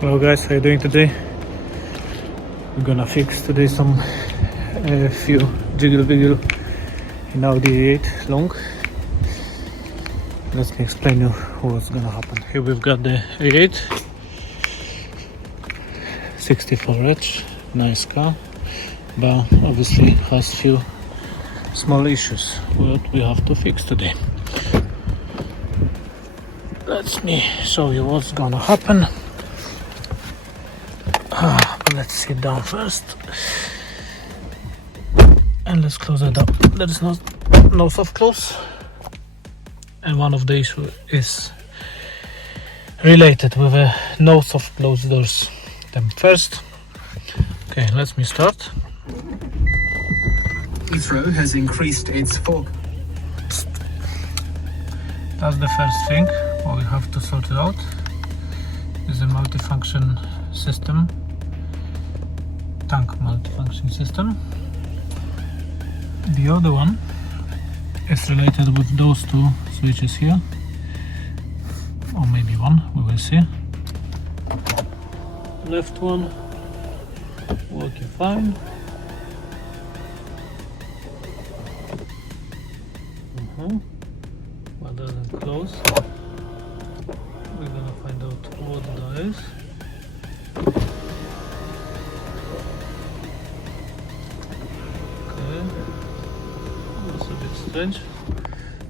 Hello guys, how are you doing today? We're gonna fix today some few jiggle in Audi A8 long. Let me explain you what's gonna happen. Here we've got the A8 64H, nice car, but obviously has few small issues what we have to fix today. Let me show you what's gonna happen. Let's sit down first and let's close it up. There is no soft close, and one of the issues is related with no soft close doors. Then first, okay, let me start. Heathrow has increased its fog. That's the first thing what we have to sort it out. Is a multifunction system, tank multifunction system. The other one is related with those two switches here, or maybe one, we will see. Left one working fine. But doesn't close. We're gonna find out what that is. Okay, that's a bit strange.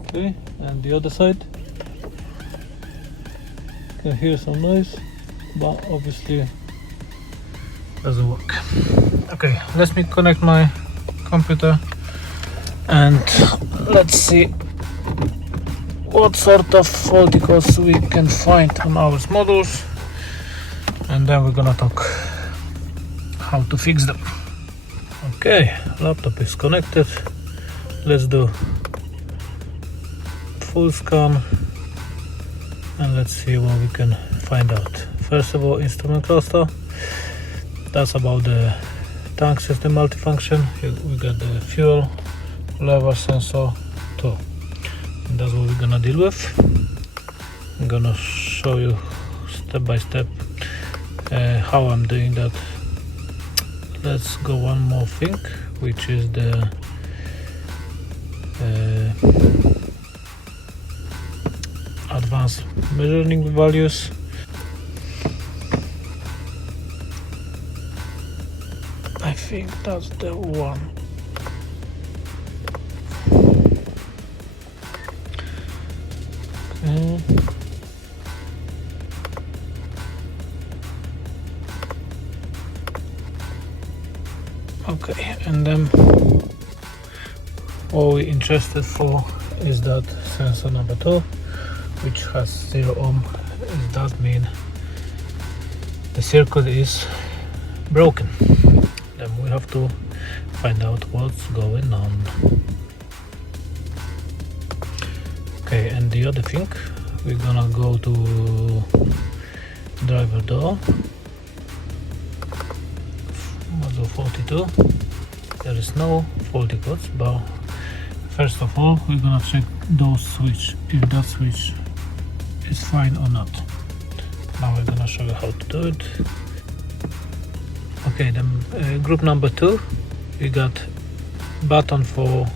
Okay, and the other side. Can hear some noise, but obviously doesn't work. Okay, let me connect my computer and let's see what sort of faulty codes we can find on our models, and then we're gonna talk how to fix them. Okay, laptop is connected. Let's do full scan and let's see what we can find out. First of all, instrument cluster. That's about the tank system multifunction. Here we got the fuel level sensor too. And that's what we're gonna deal with. I'm gonna show you step by step how I'm doing that. Let's go one more thing, which is the advanced measuring values. I think that's the one. Okay, and then what we're interested for is that sensor number 2, which has 0 ohm. Does that mean the circuit is broken? Then we have to find out what's going on. Okay, and the other thing, we're gonna go to driver door, model 42. There is no faulty codes, but first of all we're gonna check those switch, if that switch is fine or not. Now we're gonna show you how to do it. Okay, then group number 2, we got button for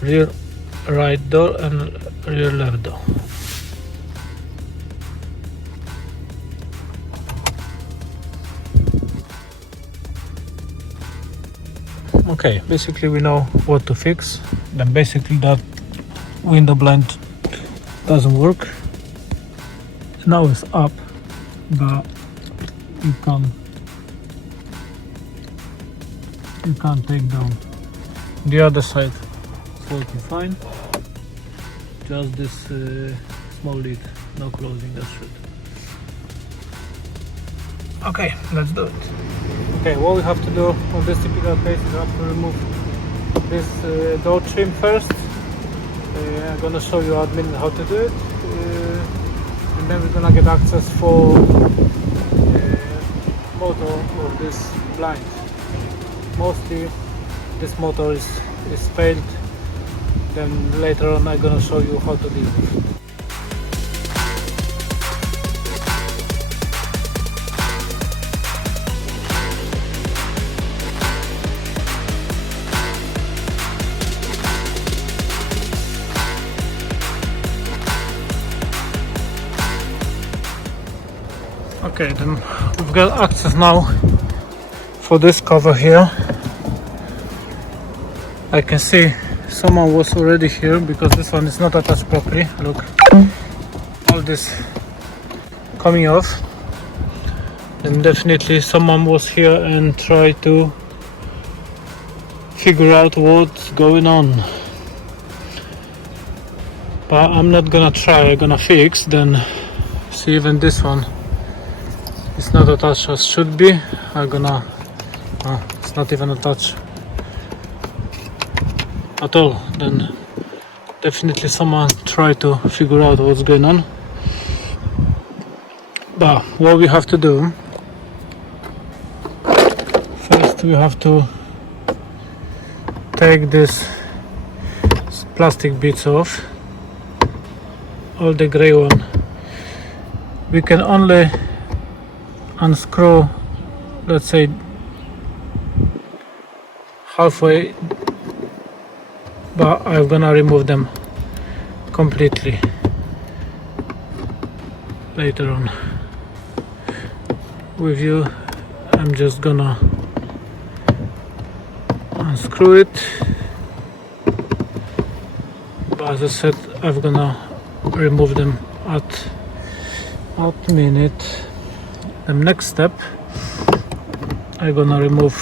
rear right door and rear left door. Okay, basically we know what to fix. Then basically that window blind doesn't work. Now it's up, but you can't take down. The other side is working fine. Just this small lid, no closing, that's it. Okay, let's do it. Okay, what we have to do on this typical case is we have to remove this door trim first. I'm gonna show you in a minute how to do it, and then we're gonna get access for motor of this blind. Mostly this motor is failed. Then later on I'm gonna show you how to deal with it. Okay, then we've got access now for this cover here. I can see someone was already here because this one is not attached properly. Look, all this coming off. Then definitely someone was here and tried to figure out what's going on. But I'm not gonna try, I'm gonna fix, then see even this one is not attached as should be. I'm gonna, it's not even attached at all. Then definitely someone tried to figure out what's going on. But what we have to do, first we have to take this plastic bits off, all the gray one. We can only unscrew, let's say, halfway, but I'm gonna remove them completely later on with you. I'm just gonna unscrew it, but as I said, I'm gonna remove them at minute. The next step, I'm gonna remove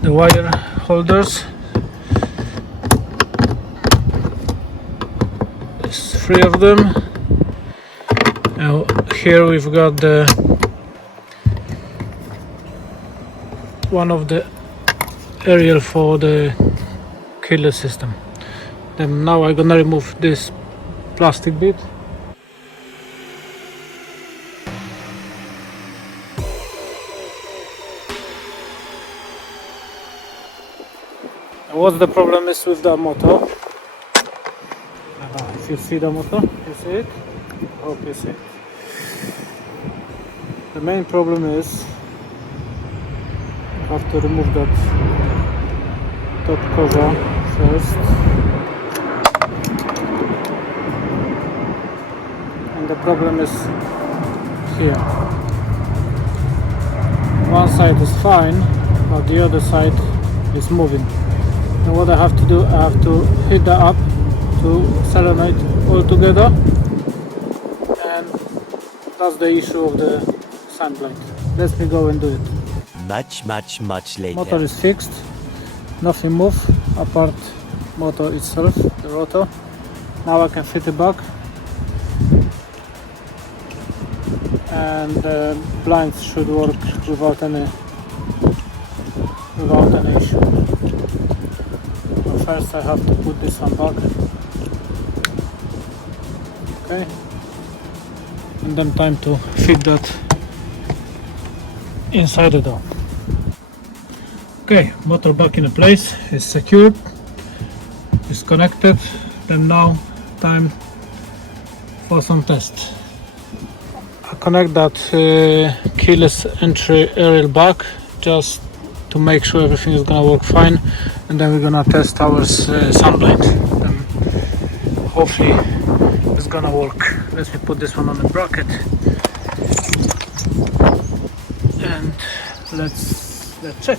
the wire holders. There's 3 of them. Now here we've got the one of the aerial for the killer system. Then now I'm gonna remove this plastic bit. What the problem is with the motor? If you see the motor, you see it? I hope you see it. The main problem is you have to remove that top cover first. And the problem is here. One side is fine, but the other side is moving. And what I have to do, I have to hit that up to selenite all together, and that's the issue of the sand blade. Let me go and do it. Much later. Motor is fixed, nothing moved apart motor itself, the rotor. Now I can fit it back, and the blinds should work without any issue. But first I have to put this one back. Okay, and then time to fit that inside the door. Okay, motor back in place, it's secured, it's connected. Then now time for some test. I connect that keyless entry aerial back just to make sure everything is gonna work fine, and then we're gonna test our sunlight. Hopefully it's gonna work. Let me put this one on the bracket, and let's check.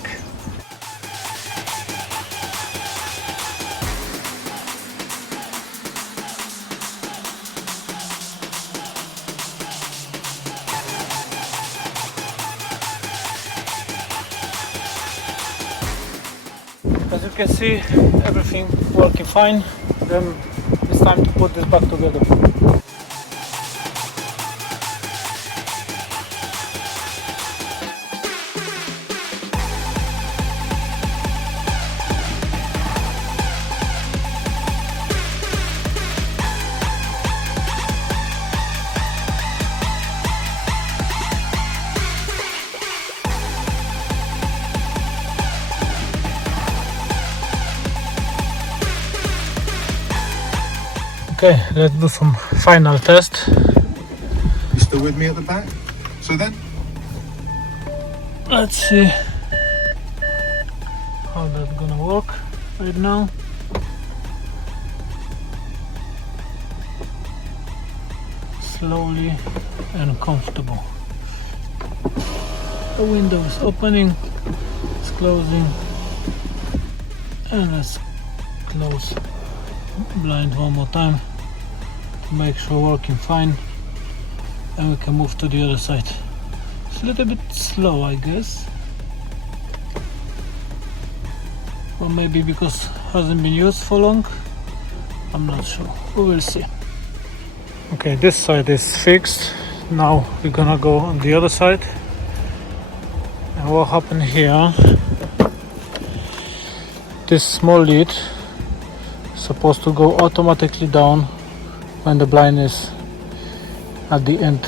As you can see, everything working fine. Then it's time to put this back together. Okay, let's do some final test. You still with me at the back? So then? Let's see how that's gonna work right now. It's slowly and comfortable. The window is opening, it's closing, and let's close blind one more time to make sure working fine, and we can move to the other side. It's a little bit slow, I guess, or maybe because it hasn't been used for long, I'm not sure, we will see. Okay, this side is fixed. Now we're gonna go on the other side. And what happened here, this small lid is supposed to go automatically down when the blind is at the end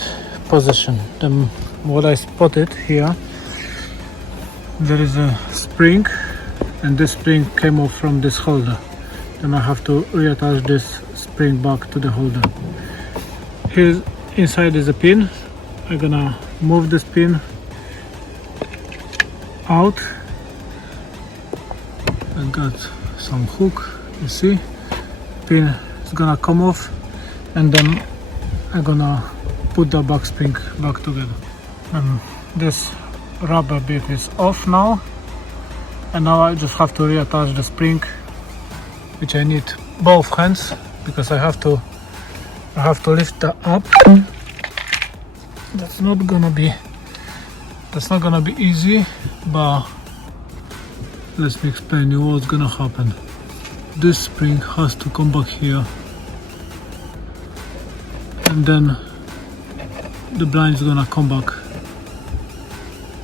position. Then what I spotted here, there is a spring, and this spring came off from this holder. Then I have to reattach this spring back to the holder. Here inside is a pin. I'm gonna move this pin out. I got some hook, you see, pin is gonna come off, and then I'm gonna put the back spring back together. This rubber bit is off now, and now I just have to reattach the spring, which I need both hands because I have to lift that up. That's not gonna be easy, but let me explain you what's gonna happen. This spring has to come back here, and then the blind is gonna come back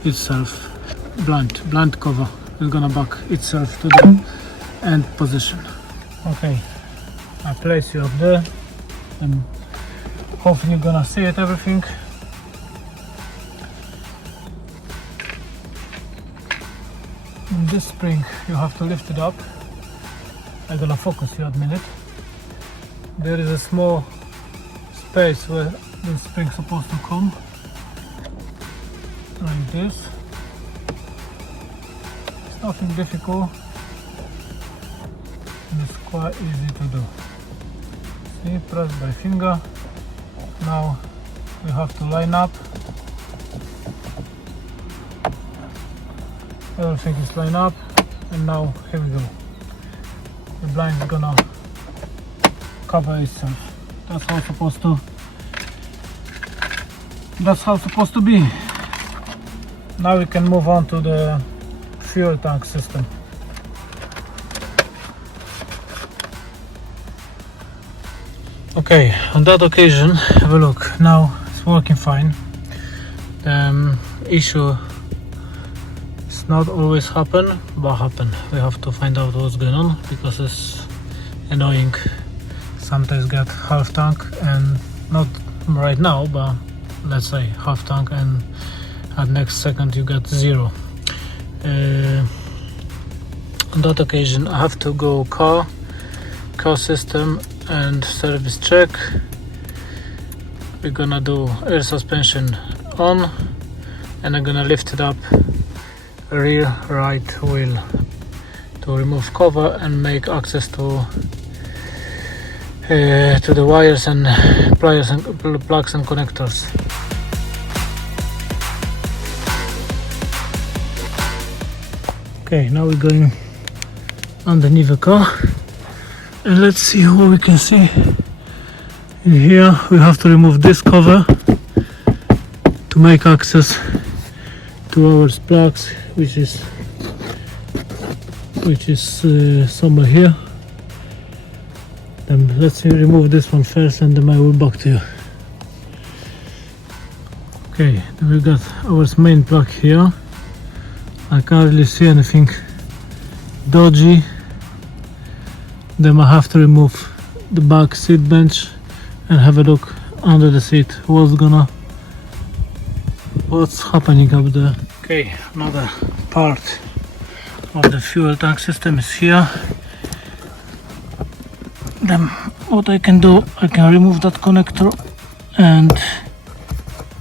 itself. Blind cover is gonna back itself to the end position. Okay, I place you up there, and hopefully you're gonna see it, everything. And this spring, you have to lift it up. I'm gonna focus here a minute. There is a small space where the spring is supposed to come, like this. It's nothing difficult, and it's quite easy to do. See, press by finger. Now we have to line up. Everything is lined up, and now here we go. The blind is gonna cover itself. That's how it's supposed to be. Now we can move on to the fuel tank system. Okay, on that occasion, have a look. Now it's working fine. The issue is not always happen, but happen. We have to find out what's going on because it's annoying. Sometimes get half tank, and not right now, but let's say half tank, and at next second you get zero. On that occasion, I have to go car system and service check. We're gonna do air suspension on, and I'm gonna lift it up rear right wheel to remove cover and make access to the wires and pliers and plugs and connectors. Okay, now we're going underneath the car, and let's see what we can see. In here we have to remove this cover to make access to our plugs, which is somewhere here. Then let's remove this one first, and then I will back to you. Okay, then we got our main plug here. I can't really see anything dodgy. Then I have to remove the back seat bench and have a look under the seat what's happening up there. Okay, another part of the fuel tank system is here. Then what I can do, I can remove that connector and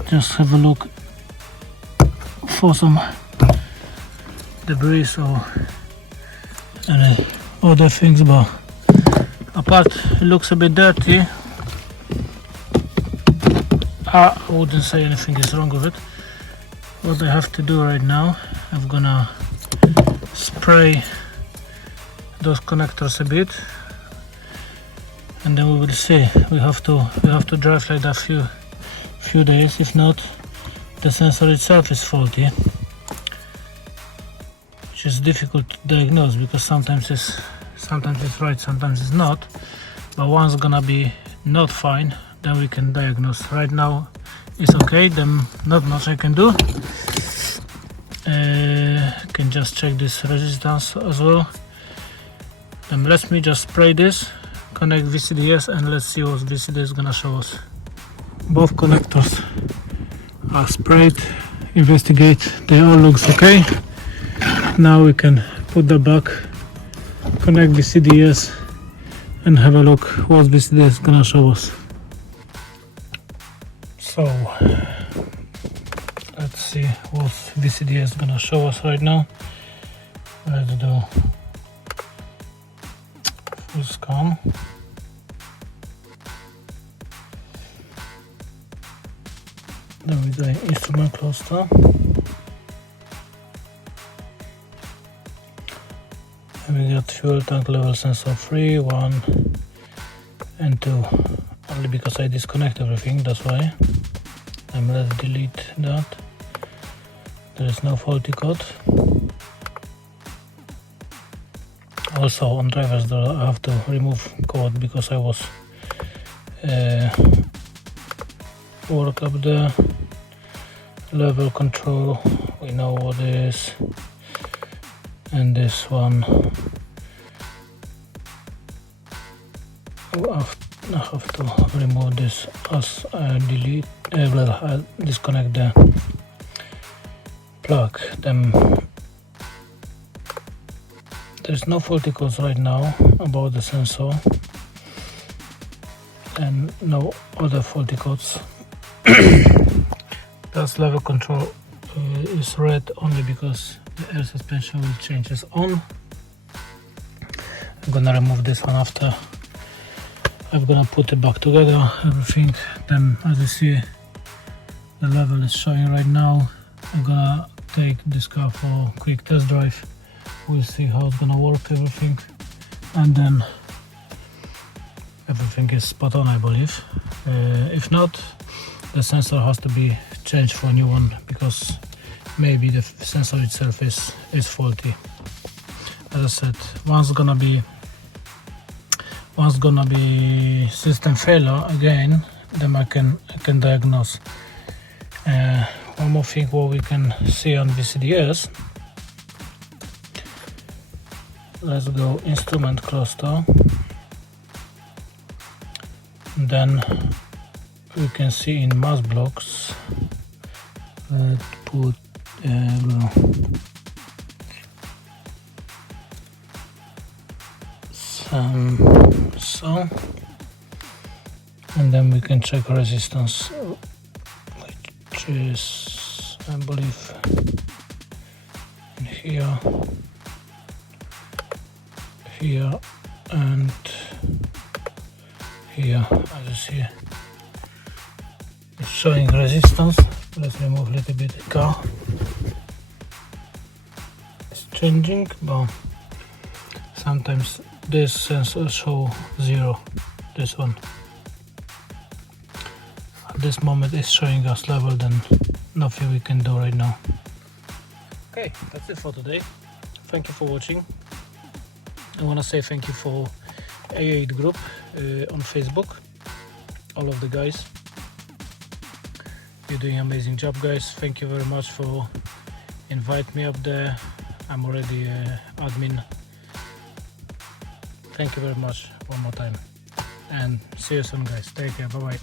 just have a look for some debris or any other things, but apart it looks a bit dirty. I wouldn't say anything is wrong with it. What I have to do right now, I'm gonna spray those connectors a bit, and then we will see. We have to drive like that few days. If not, the sensor itself is faulty, which is difficult to diagnose because sometimes it's right, sometimes it's not. But once gonna be not fine, then we can diagnose. Right now it's okay, then not much I can do. Can just check this resistance as well. Then let me just spray this, connect VCDS, and let's see what VCDS is gonna show us. Both connectors are sprayed. Investigate, they all looks okay. Now we can put the back, connect VCDS, and have a look what VCDS is gonna show us. So let's see what VCDS is gonna show us right now. Let's do full scan. Then we do instrument cluster. And we got fuel tank level sensor 3, 1 and 2. Only because I disconnect everything, that's why. And let's delete that. There is no faulty code. Also on driver's door I have to remove code because I was work up the level control. We know what it is. And this one I have to remove this as I disconnect the plug. Then there's no faulty codes right now about the sensor and no other faulty codes. That's level control is red only because the air suspension will change as on. I'm gonna remove this one after. I'm gonna put it back together, everything. Then as you see, the level is showing right now. I'm gonna take this car for a quick test drive. We'll see how it's gonna work, everything. And then everything is spot on, I believe. If not, the sensor has to be changed for a new one because maybe the sensor itself is faulty. As I said, once gonna be system failure again, then I can diagnose. One more thing what we can see on VCDS. Let's go instrument cluster. Then we can see in mass blocks. Let's put so, and then we can check resistance, which is I believe in here and here. As you see, it's showing resistance. Let's remove a little bit the car. It's changing, but sometimes this sensor show 0. This one at this moment is showing us level, then nothing we can do right now. Okay, that's it for today. Thank you for watching. I want to say thank you for A8 group on Facebook, all of the guys. You're doing an amazing job, guys. Thank you very much for inviting me up there. I'm already admin. Thank you very much one more time, and see you soon, guys. Take care. Bye bye.